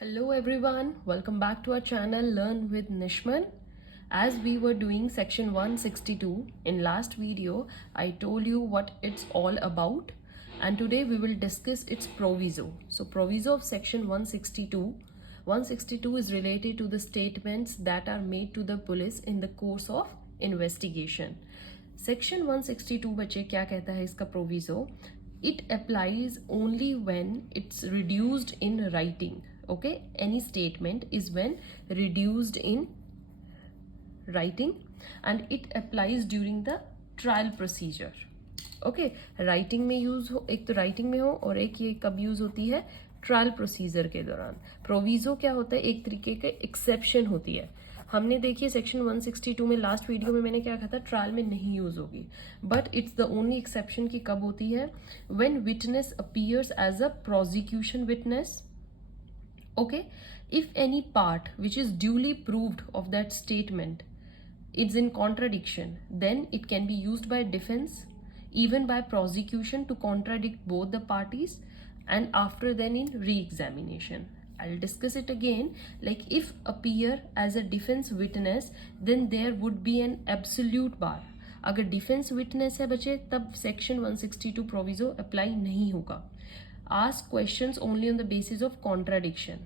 Hello everyone, welcome back to our channel Learn with Nishman. As we were doing section 162 in last video, I told you what it's all about and today we will discuss its proviso. So proviso of section 162 is related to the statements that are made to the police in the course of investigation. Section 162 बच्चे क्या कहता है इसका proviso? It applies only when it's reduced in writing. Okay, any statement is when reduced in writing and it applies during the trial procedure. Okay, writing में use हो, एक तो writing में हो और एक ये कब यूज होती है ट्रायल प्रोसीजर के दौरान. प्रोविजो क्या होता है, एक तरीके के एक्सेप्शन होती है. हमने देखिए सेक्शन 162 में लास्ट वीडियो में मैंने क्या कहा था, ट्रायल में नहीं यूज होगी, but it's the only exception की कब होती है, when witness appears as a prosecution witness. Okay, if any part which is duly proved of that statement is in contradiction, then it can be used by defense, even by prosecution to contradict both the parties, and after then in re-examination. I'll discuss it again. Like if appear as a defense witness, then there would be an absolute bar. अगर defence witness है बच्चे तब section 162 proviso apply नहीं होगा. Ask questions only on the basis of contradiction.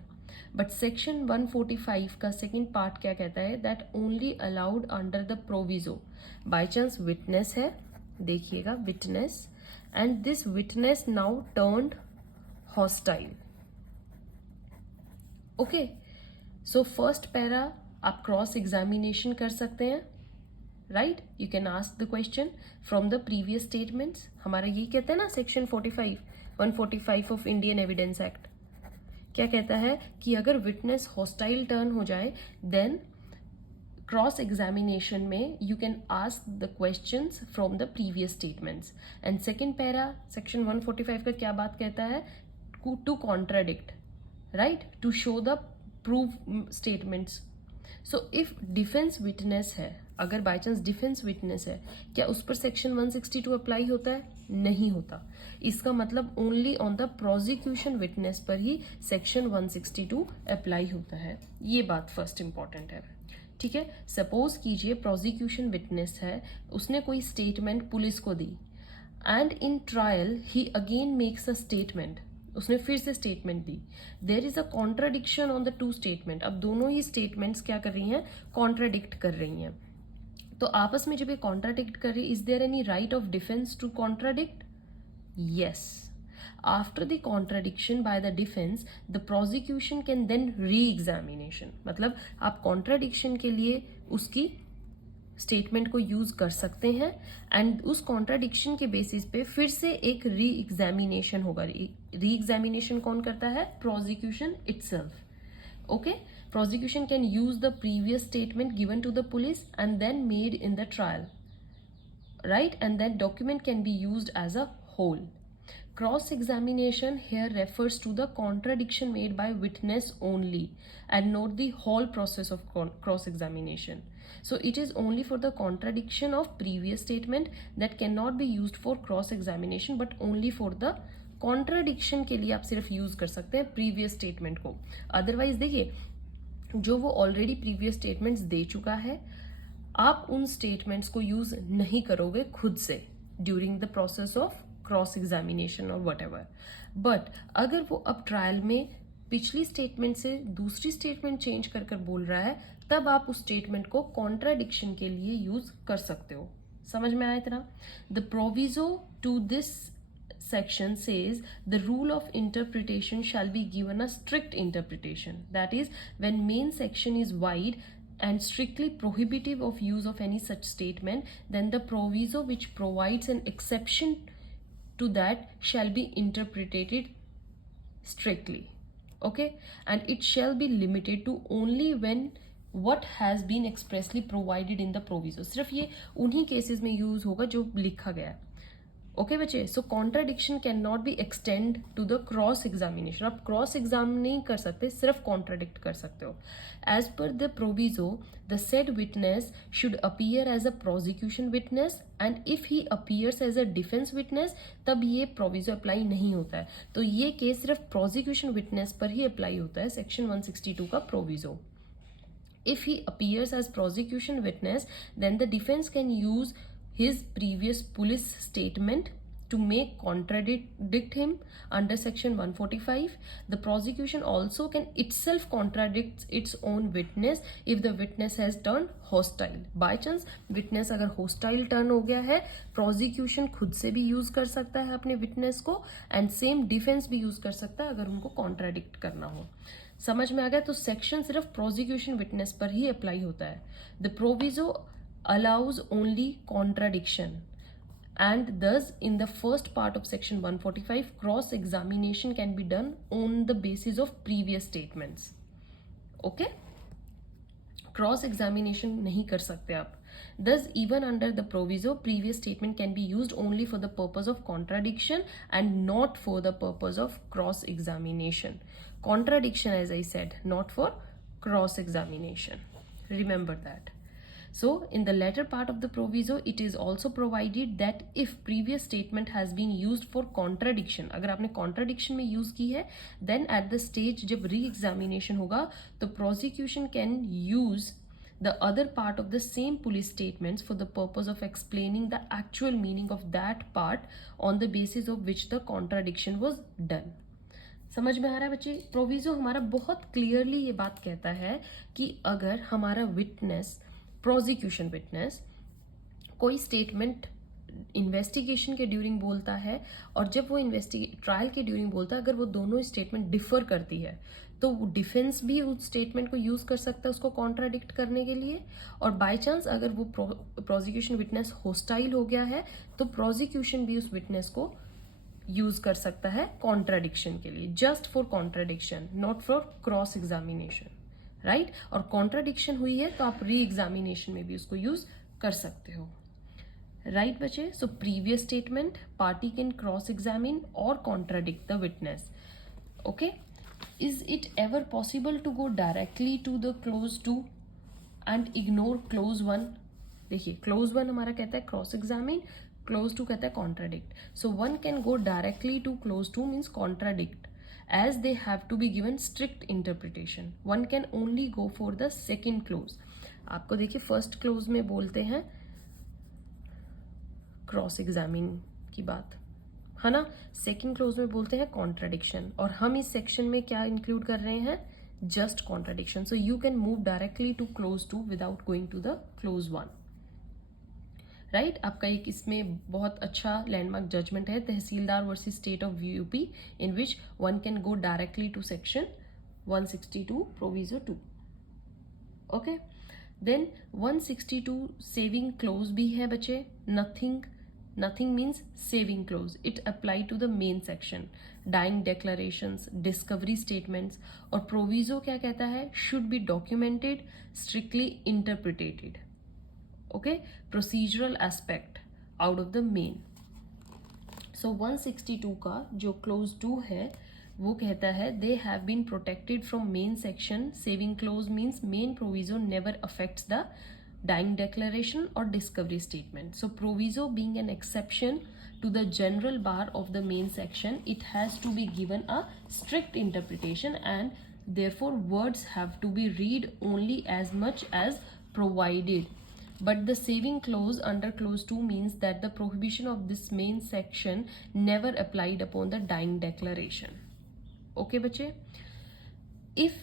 But section 145 का second part क्या कहता है, that only allowed under the proviso. By chance witness है, देखिएगा witness, and this witness now turned hostile. Okay, so first para आप cross examination कर सकते हैं. Right, you can ask the question from the previous statements. हमारा ये कहता है ना section 145 of Indian evidence act क्या कहता है कि अगर विटनेस हॉस्टाइल टर्न हो जाए देन क्रॉस एग्जामिनेशन में you can ask the questions from the previous statements. And second para section 145 का क्या बात कहता है, to contradict, right, to show the prove statements. So if defence witness है, अगर बाय चांस डिफेंस विटनेस है, क्या उस पर सेक्शन 162 अप्लाई होता है? नहीं होता. इसका मतलब only on the prosecution witness पर ही सेक्शन 162 अप्लाई होता है. ये बात फर्स्ट इंपॉर्टेंट है. ठीक है, सपोज कीजिए प्रोसिक्यूशन विटनेस है, उसने कोई स्टेटमेंट पुलिस को दी and in trial he again makes a statement, उसने फिर से स्टेटमेंट दी. There is a contradiction on the two statement. अब दोनों ही स्टेटमेंट्स क्या कर रही हैं, कॉन्ट्राडिक्ट कर रही हैं. तो आपस में जब ये कॉन्ट्राडिक्ट कर रही, is there any right of defence to contradict? Yes. After the contradiction by the defence the prosecution can then re examination. मतलब आप कॉन्ट्राडिक्शन के लिए उसकी स्टेटमेंट को यूज कर सकते हैं एंड उस कॉन्ट्राडिक्शन के बेसिस पे फिर से एक री एग्जामिनेशन होगा. री एग्जामिनेशन कौन करता है? Prosecution itself. Okay, prosecution can use the previous statement given to the police and then made in the trial, right, and that document can be used as a whole. Cross examination here refers to the contradiction made by witness only and not the whole process of cross examination. So it is only for the contradiction of previous statement that cannot be used for cross examination, but only for the contradiction के लिए आप सिर्फ use कर सकते हैं previous statement को. Otherwise देखिए, जो वो ऑलरेडी प्रीवियस स्टेटमेंट्स दे चुका है, आप उन स्टेटमेंट्स को यूज नहीं करोगे खुद से during the process of cross examination और वट एवर. बट अगर वो अब ट्रायल में पिछली स्टेटमेंट से दूसरी स्टेटमेंट चेंज कर कर बोल रहा है, तब आप उस स्टेटमेंट को कॉन्ट्राडिक्शन के लिए यूज कर सकते हो. समझ में आया इतना? The proviso to this section says the rule of interpretation shall be given a strict interpretation. That is, when main section is wide and strictly prohibitive of use of any such statement, then the proviso which provides an exception to that shall be interpreted strictly. Okay, and it shall be limited to only when what has been expressly provided in the proviso. सिर्फ ये उन्हीं cases में use होगा जो लिखा गया है. Okay बच्चे, so contradiction can not be extend to the cross examination. आप क्रॉस एग्जाम नहीं कर सकते, सिर्फ कॉन्ट्राडिक्ट कर सकते हो. As per the proviso the said witness should appear as a prosecution witness and if he appears as a defence witness, तब ये प्रोविजो अप्लाई नहीं होता है. तो ये केस सिर्फ प्रोसिक्यूशन विटनेस पर ही अप्लाई होता है, सेक्शन 162 का proviso. If he appears as prosecution witness, then the defense can use his previous police statement to make contradict him under section 145. The prosecution also can itself contradict its own witness if the witness has turned hostile. By chance witness अगर hostile turn हो गया है, prosecution खुद से भी use कर सकता है अपने witness को, and same defense भी use कर सकता है अगर उनको contradict करना हो. समझ में आ गया? तो सेक्शन सिर्फ प्रोसिक्यूशन विटनेस पर ही अप्लाई होता है. The proviso allows only contradiction and thus in the first part of section 145 cross examination can be done on the basis of previous statements. Okay, cross examination नहीं कर सकते आप. Thus, even under the proviso, previous statement can be used only for the purpose of contradiction and not for the purpose of cross examination. Contradiction, as I said, not for cross examination. Remember that. So, in the latter part of the proviso, it is also provided that if previous statement has been used for contradiction, अगर आपने contradiction में use की है, then at the stage जब re-examination होगा, तो prosecution can use the other part of the same police statements for the purpose of explaining the actual meaning of that part on the basis of which the contradiction was done. समझ में आ रहा है बच्चे? Proviso हमारा बहुत clearly ये बात कहता है कि अगर हमारा विटनेस, प्रोसिक्यूशन विटनेस, कोई स्टेटमेंट इन्वेस्टिगेशन के ड्यूरिंग बोलता है और जब वो ट्रायल के ड्यूरिंग बोलता है, अगर वो दोनों स्टेटमेंट डिफर करती है तो डिफेंस भी उस स्टेटमेंट को यूज कर सकता है उसको कॉन्ट्राडिक्ट करने के लिए. और बाय चांस अगर वो प्रोसिक्यूशन विटनेस होस्टाइल हो गया है तो प्रोसिक्यूशन भी उस विटनेस को यूज कर सकता है कॉन्ट्राडिक्शन के लिए, just for contradiction, not for cross examination. Right, और कॉन्ट्राडिक्शन हुई है तो आप री एग्जामिनेशन में भी उसको यूज कर सकते हो. राइट बच्चे, so previous statement party can cross examine और contradict the witness. Okay, is it ever possible to go directly to the clause 2 and ignore clause 1? देखिए, क्लोज 1 हमारा कहता है क्रॉस एग्जामिन, क्लोज 2 कहता है contradict. So one can go directly to clause 2 means contradict, as they have to be given strict interpretation. One can only go for the second clause. आपको देखिए first close में बोलते हैं cross examine की बात, है ना. सेकंड क्लोज में बोलते हैं कॉन्ट्राडिक्शन, और हम इस सेक्शन में क्या इंक्लूड कर रहे हैं? Just contradiction. So you can move directly to clause 2 without going to the clause 1. Right, आपका एक इसमें बहुत अच्छा लैंडमार्क जजमेंट है, Tehsildar versus state of UP, in which one can go directly to section 162 proviso 2. Okay, then 162 saving clause भी है बच्चे. Nothing means saving clause. It apply to the main section, dying declarations, discovery statements. और proviso क्या कहता है? Should be documented, strictly interpreted. Okay, procedural aspect out of the main. So 162 का जो clause 2 है वो कहता है they have been protected from main section. Saving clause means main proviso never affects the dying declaration or discovery statement. So proviso being an exception to the general bar of the main section, it has to be given a strict interpretation and therefore words have to be read only as much as provided. But the saving clause under clause 2 means that the prohibition of this main section never applied upon the dying declaration. Okay बच्चे, if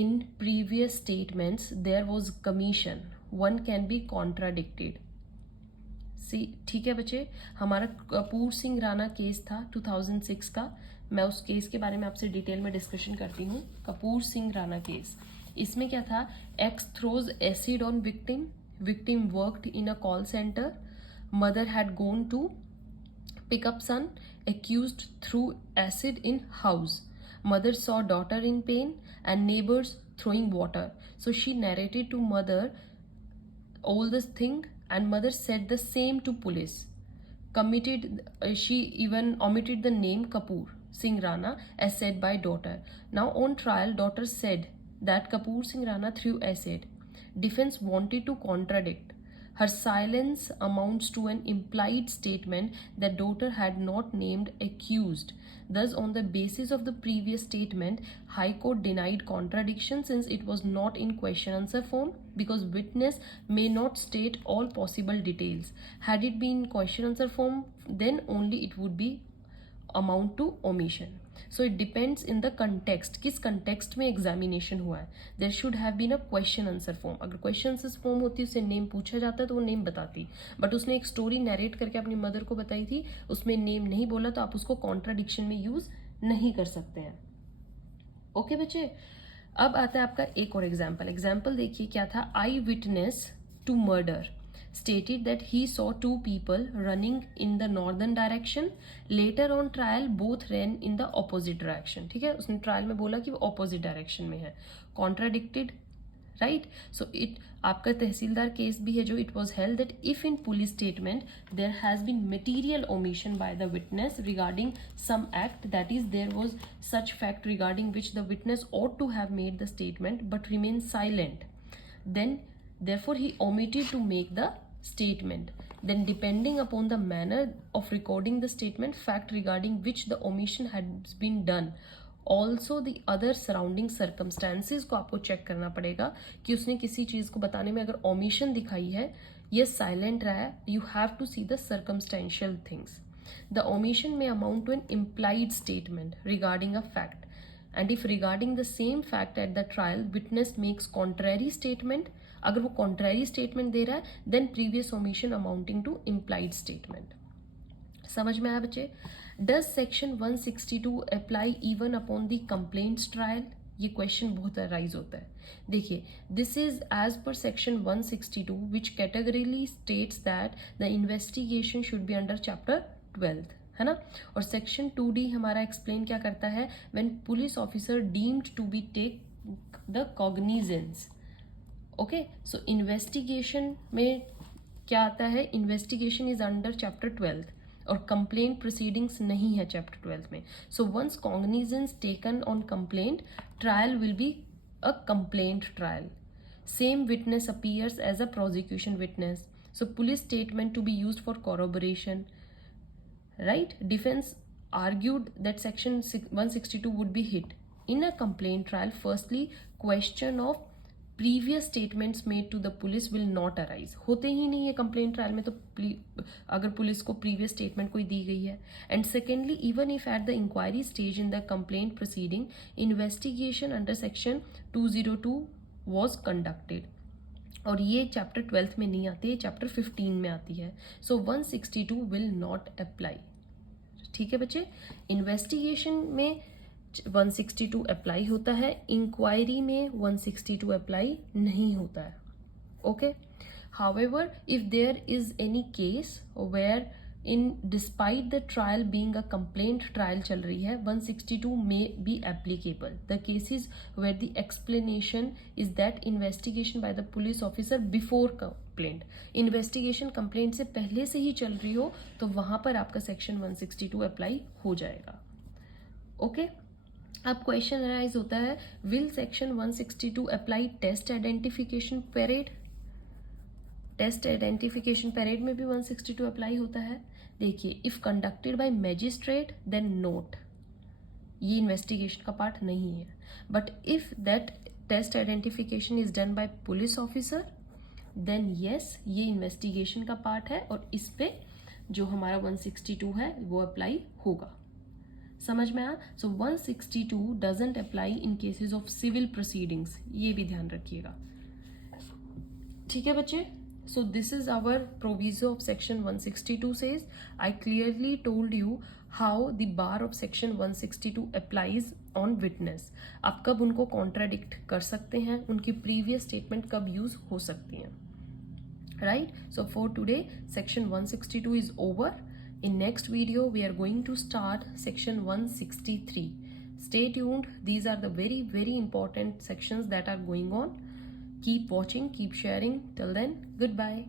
in previous statements there was commission, one can be contradicted. See, ठीक है बच्चे, हमारा Kapoor Singh Rana case था 2006 का. मैं उस case के बारे में आपसे डिटेल में डिस्कशन करती हूँ. कपूर सिंह राणा केस, इसमें क्या था? X throws acid on victim. Victim worked in a call center. Mother had gone to pick up son. Accused threw acid in house. Mother saw daughter in pain and neighbors throwing water. So she narrated to mother all this thing and mother said the same to police. she even omitted the name Kapoor Singh Rana as said by daughter. Now on trial, daughter said that Kapoor Singh Rana threw acid. Defense wanted to contradict. Her silence amounts to an implied statement that daughter had not named accused. Thus, on the basis of the previous statement, High Court denied contradiction since it was not in question answer form, because witness may not state all possible details. Had it been in question answer form, then only it would be amount to omission. So it depends in the context, किस context में examination हुआ है. There should have been a question answer form. अगर question answer form होती, उससे name पूछा जाता तो वो name बताती, but उसने एक story narrate करके अपनी mother को बताई थी, उसमें name नहीं बोला, तो आप उसको contradiction में use नहीं कर सकते हैं. ओके बच्चे, अब आता है आपका एक और एग्जाम्पल देखिए क्या था. Eyewitness to murder stated that he saw two people running in the northern direction. Later on trial both ran in the opposite direction. ठीक है, उसने ट्रायल में बोला कि वो opposite direction में है. Contradicted, right? So it आपका तहसीलदार केस भी है जो it was held that if in police statement there has been material omission by the witness regarding some act, that is there was such fact regarding which the witness ought to have made the statement but remained silent, then therefore he omitted to make the statement. Then depending upon the manner of recording the statement, fact regarding which the omission has been done, also the other surrounding circumstances को आपको check करना पड़ेगा कि उसने किसी चीज को बताने में अगर omission दिखाई है या silent रहा है. You have to see the circumstantial things. The omission may amount to an implied statement regarding a fact, and if regarding the same fact at the trial witness makes contrary statement, अगर वो contrary statement दे रहा है, then previous omission amounting to implied statement. समझ में आया बच्चे? Does section 162 apply even upon the complaints trial? ये question बहुत अराइज होता है. देखिए, this is as per section 162 which categorically states that the investigation should be under chapter 12, है ना. और सेक्शन 2D हमारा एक्सप्लेन क्या करता है, when police officer deemed to be take the cognizance. Okay, so investigation में क्या आता है, इन्वेस्टिगेशन इज अंडर चैप्टर 12 और कंप्लेंट प्रोसीडिंग्स नहीं है चैप्टर 12 में. So once cognizance taken on complaint, trial will be a complaint trial. Same witness appears as a prosecution witness. So police statement to be used for corroboration, right? Defense argued that section 162 would be hit. In a complaint trial, firstly, question of previous statements made to the police will not arise. होते ही नहीं है complaint trial में, तो अगर police को previous statement कोई दी गई है. And secondly, even if at the inquiry stage in the complaint proceeding investigation under section 202 was conducted. और ये चैप्टर 12 में नहीं आती है, चैप्टर 15 में आती है. सो 162 विल नॉट अप्लाई. ठीक है बच्चे, इन्वेस्टिगेशन में 162 अप्लाई होता है, इंक्वायरी में 162 अप्लाई नहीं होता है. Okay, however if there is any case where in despite the trial being a complaint trial चल रही है, 162 may be applicable. The cases where the explanation is that investigation by the police officer before complaint. Investigation complaint से पहले से ही चल रही हो तो वहां पर आपका सेक्शन 162 अप्लाई हो जाएगा. ओके, अब क्वेश्चन अराइज होता है, will section 162 apply test identification parade. Test identification parade में भी 162 अप्लाई होता है. देखिए, if conducted by magistrate then not, ये इन्वेस्टिगेशन का पार्ट नहीं है. But if that test identification is done by police officer then yes, ये इन्वेस्टिगेशन का पार्ट है और इस पे जो हमारा 162 है वो अप्लाई होगा. समझ में आया? So 162 doesn't apply in cases of civil proceedings, ये भी ध्यान रखिएगा. ठीक है बच्चे, so this is our proviso of section 162 says. I clearly told you how the bar of section 162 applies on witness. आप कब उनको कॉन्ट्राडिक्ट कर सकते हैं, उनकी प्रीवियस स्टेटमेंट कब यूज हो सकती हैं, right. So for today section 162 is over. In next video we are going to start section 163. Stay tuned, these are the very important sections that are going on. Keep watching, keep sharing. Till then, goodbye.